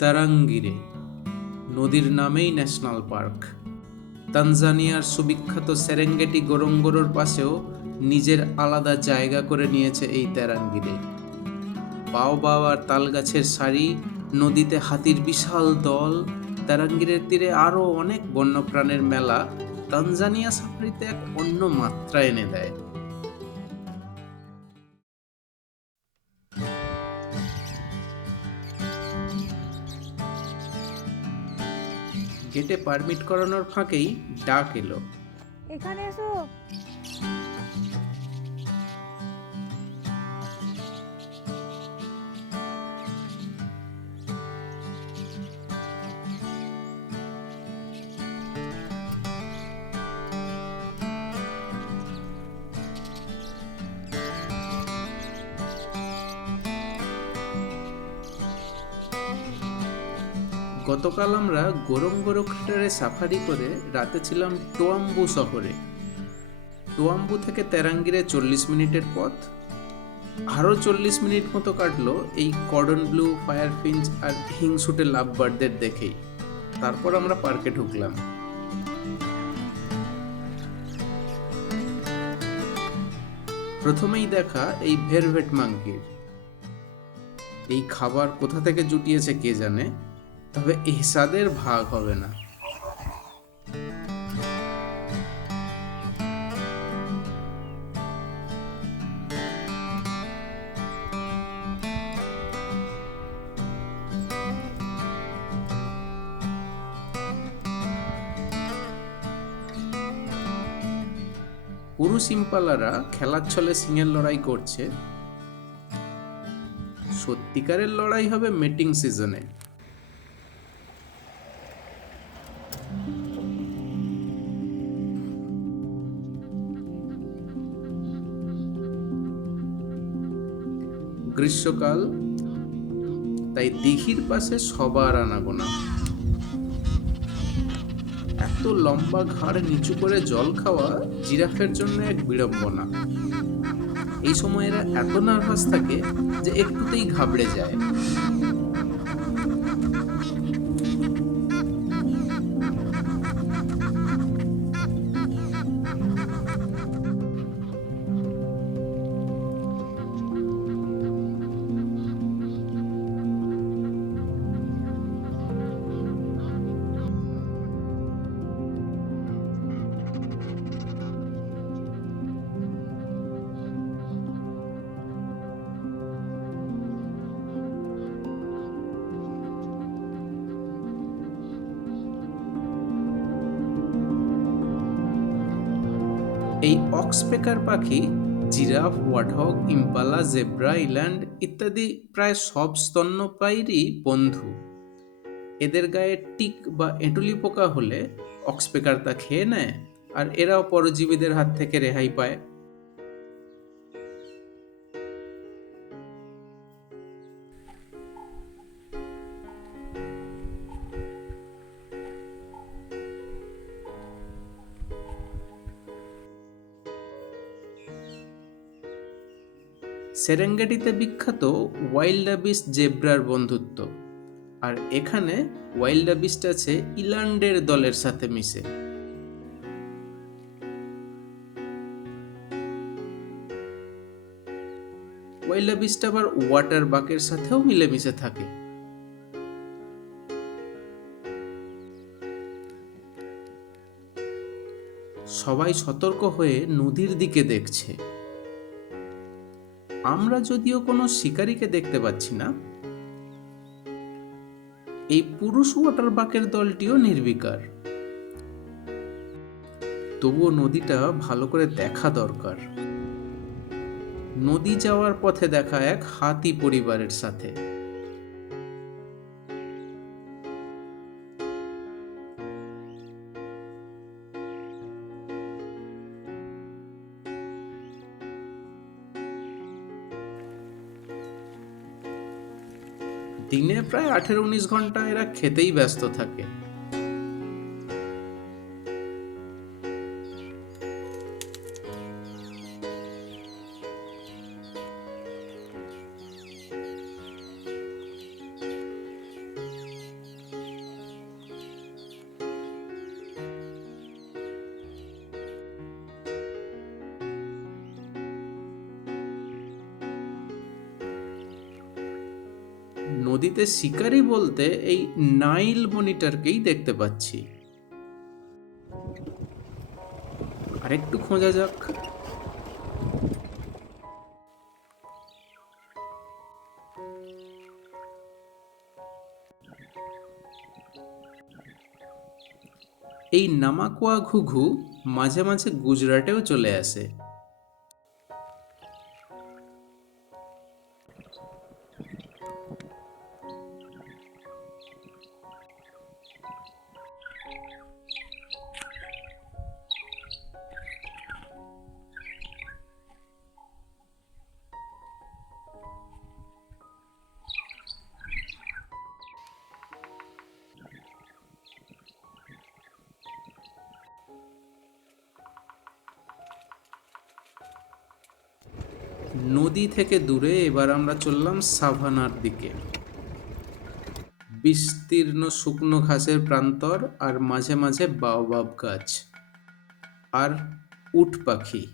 তারাঙ্গিরে নদীর নামেই national park. তানজানিয়ার সুবিখ্যাত Serengeti গোরোঙ্গোরোর পাশেও নিজের আলাদা জায়গা করে নিয়েছে এই তারাঙ্গিরে। বাওবাব আর তালগাছের সারি, নদীতে হাতির বিশাল দল, তারাঙ্গিরের তীরে আরও অনেক বন্যপ্রাণের মেলা তানজানিয়া সাফারিতে এক অন্য মাত্রা এনে দেয়। গেটে পারমিট করানোর ফাঁকেই ডাক এলো। এখানে এসো। গতকাল আমরা গোরোঙ্গোরো ক্রেটারে সাফারি করে রাতে ছিলাম টোয়াম্বু শহরে। টোয়াম্বু থেকে তেরাঙ্গিরে 40 মিনিটের পথ। আরও 40 মিনিট মতো কাটলো এই কর্ডন ব্লু, ফায়ারফিঞ্চ আর হিংসুটে লাভবার্ডদের দেখেই। তারপর আমরা পার্কে ঢুকলাম। প্রথমেই দেখা এই ভেরভেট মাঙ্কির। এই খাবার কোথা থেকে জুটিয়েছে কে জানে, তবে এহসাদের ভাগ হবে না। পুরুষ ইম্পালারা খেলার ছলে সিংহের লড়াই করছে। সত্যিকারের লড়াই হবে মেটিং সিজনে। গ্রীষ্মকাল, তাই দিঘির পাশে সবার আনাগোনা। এত লম্বা ঘাড় নিচু করে জল খাওয়া জিরাফের জন্য এক বিড়ম্বনা। এই সময় এরা এত নার্ভাস থাকে যে একটুতেই ঘাবড়ে যায়। এই অক্সপেকার পাখি জিরাফ, ওয়ার্থগ, ইম্পালা, জেব্রা, ইল্যান্ড ইত্যাদি প্রায় সব স্তন্যপায়ীরই বন্ধু। এদের গায়ে টিক বা এঁটুলি পোকা হলে অক্সপেকার তা খেয়ে নেয়, আর এরাও পরজীবীদের হাত থেকে রেহাই পায়। সেরেঙ্গেটিতে বিখ্যাত ওয়াইল্ডাবিস্ট জেব্রার বন্ধুত্ব, আর এখানে ওয়াইল্ডাবিস্ট আছে ইল্যান্ডের দলের সাথে মিশে। ওয়াইল্ডাবিস্ট আবার ওয়াটার বাকের সাথেও মিলেমিশে থাকে। সবাই সতর্ক হয়ে নদীর দিকে দেখছে। আমরা যদিও কোনো শিকারীকে দেখতে পাচ্ছি না। এই পুরুষ ওয়াটার বাকের দলটিও নির্বিকার। তবুও নদীটা ভালো করে দেখা দরকার। নদী যাওয়ার পথে দেখা এক হাতি পরিবারের সাথে। দিনে প্রায় 18-19 ঘন্টা এরা খেতেই ব্যস্ত থাকে। নদীতে শিকারি বলতে এই নাইল মনিটরকেই দেখতে পাচ্ছি। আরেকটু খোঁজা যাক। এই নামাকোয়া ঘুঘু মাঝে মাঝে গুজরাটেও চলে আসে। নদী থেকে দূরে এবার আমরা চললাম সাভানার দিকে। বিস্তীর্ণ শুকনো ঘাসের প্রান্তর, আর মাঝে মাঝে বাওবাব গাছ আর উট পাখি।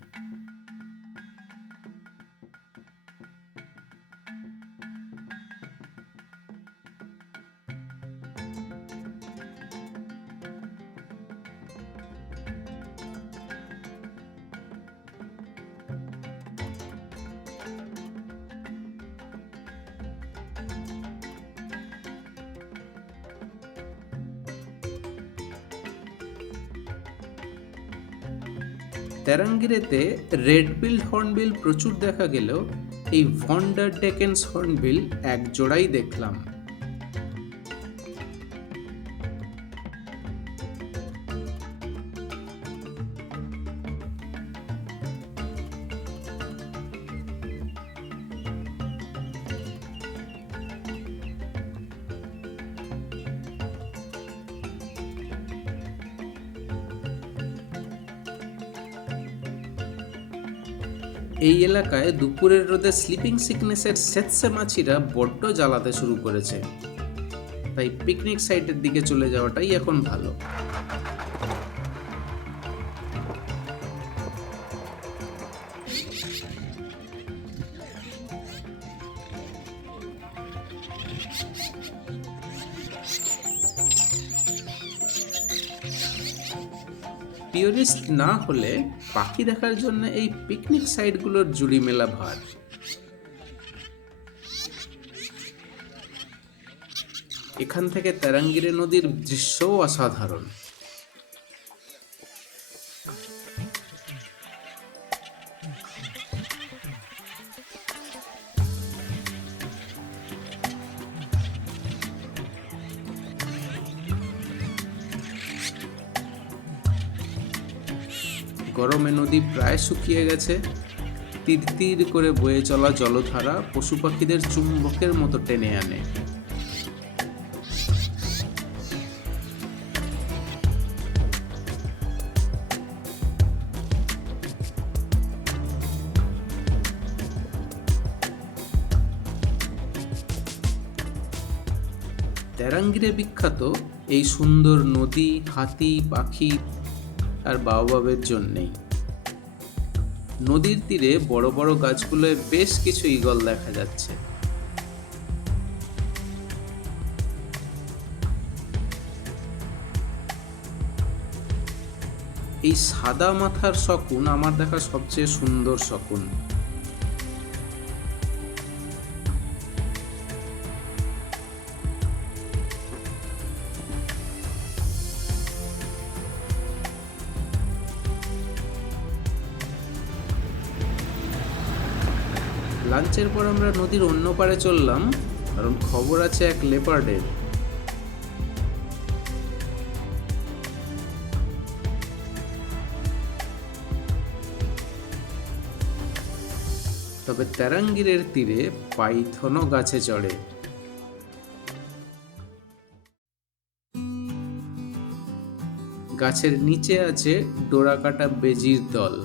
তেরাঙ্গিরেতে রেড-বিল্ড হর্নবিল প্রচুর দেখা গেলেও এই ভন ডার ডেকেন্স হর্নবিল এক জোড়াই দেখলাম। এই এলাকায় দুপুরের রোদে স্লিপিং সিকনেসের স্যাঁতসে মাছিরা বড্ড জ্বালাতে শুরু করেছে, তাই পিকনিক সাইটের দিকে চলে যাওয়াটাই এখন ভালো। পিওরিস্ট না হলে পাখি দেখার জন্য এই পিকনিক সাইটগুলোর জুড়ি মেলা ভার। এখান থেকে তেরাঙ্গিরে নদীর দৃশ্যও অসাধারণ। গরমে নদী প্রায় শুকিয়ে গেছে। তীর তীর করে বয়ে চলা জলধারা পশু পাখিদের চুম্বকের মতো টেনে আনে। তেরাঙ্গিরে বিখ্যাত এই সুন্দর নদী, হাতি, পাখি আর বাওবাবের জন্যেই। নদীর তীরে বড় বড় গাছগুলোয় বেশ কিছু ঈগল দেখা যাচ্ছে। এই সাদা মাথার শকুন আমার দেখা সবচেয়ে সুন্দর শকুন। লাঞ্চের পর আমরা নদীর অন্য পাড়ে চললাম, কারণ খবর আছে এক লেপার্ডের। তবে তেরাঙ্গিরের তীরে পাইথনও গাছে চড়ে। গাছের নিচে আছে ডোরাকাটা বেজির দল।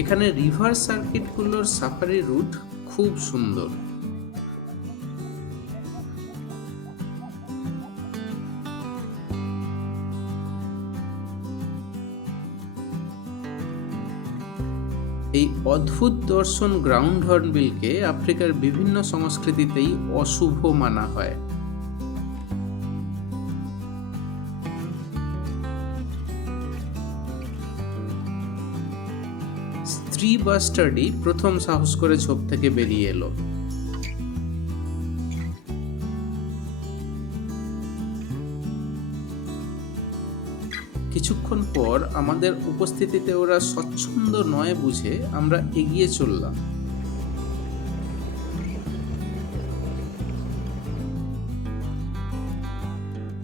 এখানে রিভার সার্কিটগুলোর সাফারি রুট খুব সুন্দর। এই অদ্ভুত দর্শন গ্রাউন্ড হর্নবিলকে আফ্রিকার বিভিন্ন সংস্কৃতিতেই অশুভ মানা হয়। স্ত্রী বাস্টার্ডই প্রথম সাহস করে ঝোপ থেকে বেরিয়ে এলো। কিছুক্ষণ পর আমাদের উপস্থিতিতে ওরা স্বচ্ছন্দ নয় বুঝে আমরা এগিয়ে চললাম।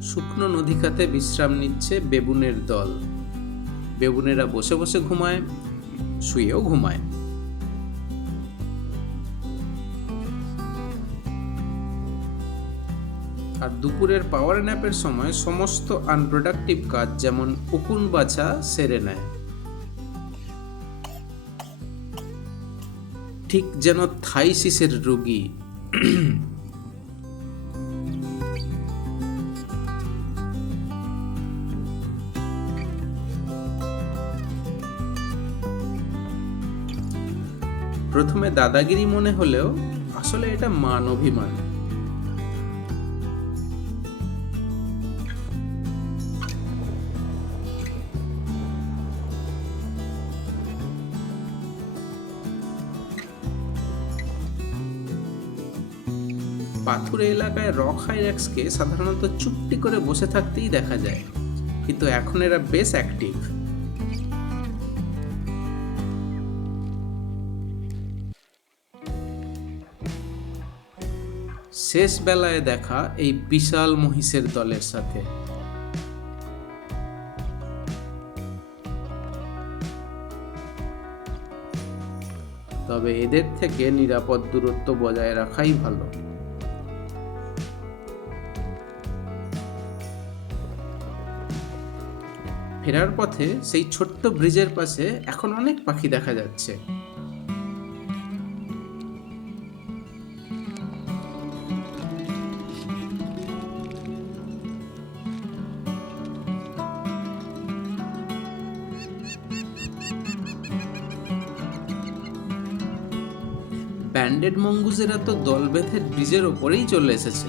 শুকনো নদীখাতে বিশ্রাম নিচ্ছে বেবুনের দল। বেবুনেরা বসে বসে ঘুমায়, শুয়েও ঘুমায়। আর দুপুরের পাওয়ার ন্যাপের সময় সমস্ত আনপ্রোডাক্টিভ কাজ যেমন উকুন বাছা সেরে নেয়, ঠিক যেন থাইসিসের রোগী। প্রথমে দাদাগিরি মনে হলেও আসলে এটা মান অভিমান। পাথুরে এলাকায় রক হাইরাক্সকে সাধারণত চুপটি করে বসে থাকতেই দেখা যায়, কিন্তু এখন এরা বেশ অ্যাক্টিভ। শেষ বেলায় দেখা এই বিশাল মহিষের দলের সাথে। তবে এদের থেকে নিরাপদ দূরত্ব বজায় রাখাই ভালো। ফেরার পথে সেই ছোট্ট ব্রিজের পাশে এখন অনেক পাখি দেখা যাচ্ছে। ব্যান্ডেড মঙ্গুজেরা তো দল বেঁধে ব্রিজের ওপরেই চলে এসেছে।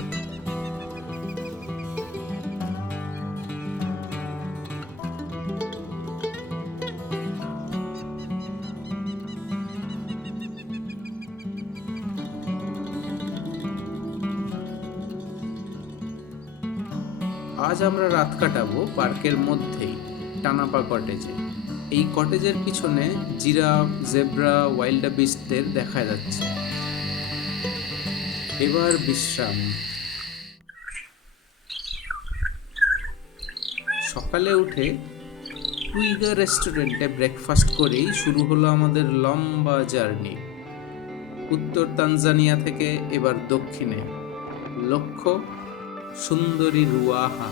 আজ আমরা রাত কাটাবো পার্কের মধ্যেই টানাপা কটেজে। এই কটেজের পিছনে জিরাফ, জেব্রা, ওয়াইল্ডবিস্টদের দেখা যাচ্ছে। এবার বিশ্রাম। সকালে উঠে টুইগা রেস্টুরেন্টে ব্রেকফাস্ট করেই শুরু হলো আমাদের লম্বা জার্নি। উত্তর তানজানিয়া থেকে এবার দক্ষিণে, লক্ষ্য সুন্দরী রুয়াহা।